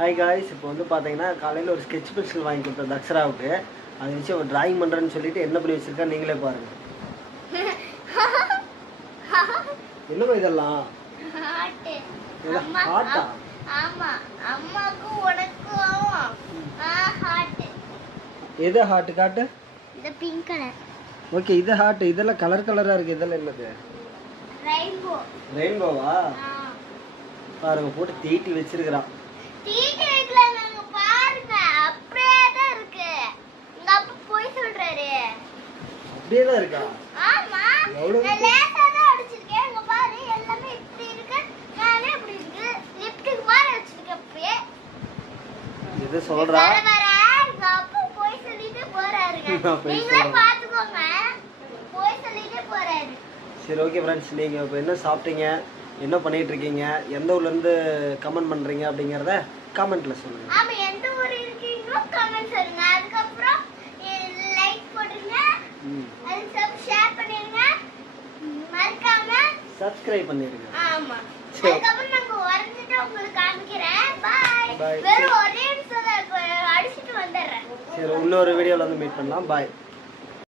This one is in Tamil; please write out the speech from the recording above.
ஹாய் காய்ஸ் இப்போ வந்து பார்த்தீங்கன்னா காலையில் ஒரு ஸ்கெட்ச் பென்சில் வாங்கி கொடுத்தேன் தக்ஷராவுக்கு அதை வச்சு அவன் டிராயிங் பண்ணுறேன்னு சொல்லிட்டு என்ன பண்ணி வச்சிருக்கா நீங்களே பாருங்க. என்னப்பா இதெல்லாம்? ஹார்ட் எது ஹார்ட் காட்டு? இந்த பிங்க் கலர் ஓகே இது ஹார்ட் இதெல்லாம் கலர் கலராக இருக்குது இதெல்லாம் என்னது? ரெயின்போ ரெயின்போவா பாருங்க போட்டு தீட்டி வச்சிருக்கிறான் டீச்சர் வீட்ல நாங்க பாருங்க அப்படியே தான் இருக்கு எங்க அப்பா போய் சொல்றாரு அப்படியே தான் இருக்கா? ஆமா. எவ்வளவு நான் லேசா தான் அடிச்சிருக்கேன். இங்க பாரு எல்லாமே இப்படி இருக்கு. நானே இப்படி இருக்கு. லிப்டிக் மாதிரி வச்சிருக்கேன் அப்படியே இது சொல்றா? வர வர எங்க அப்பா போய் சொல்லிட்டு போறாருங்க. நான் போய் நீங்களே சொல்றேன். பாத்துக்கோங்க. போய் சொல்லிட்டு போறாரு. சரி ஓகே ஃப்ரெண்ட்ஸ் நீங்கள் இப்போ என்ன சாப்பிட்டீங்க? என்ன பண்ணிட்டு இருக்கீங்க? எந்த ஊர்லேருந்து கமெண்ட் பண்ணுறீங்க அப்படிங்கிறத கமெண்ட்டில் சொல்லுங்கள் ஆமா எந்த ஊர் இருக்கீங்களோ கமெண்ட் சொல்லுங்க. சப்ஸ்கிரைப் பண்ணிடுங்க ஆமா. அதுக்கப்புறம் நாங்க வரைஞ்சிட்டு உங்களுக்கு காமிக்கிறேன் பாய். வெறும் ஒரே நிமிஷம் தான். அடிச்சிட்டு வந்துடுறேன் சரி இன்னொரு வீடியோவில் வந்து மீட் பண்ணலாம் பாய்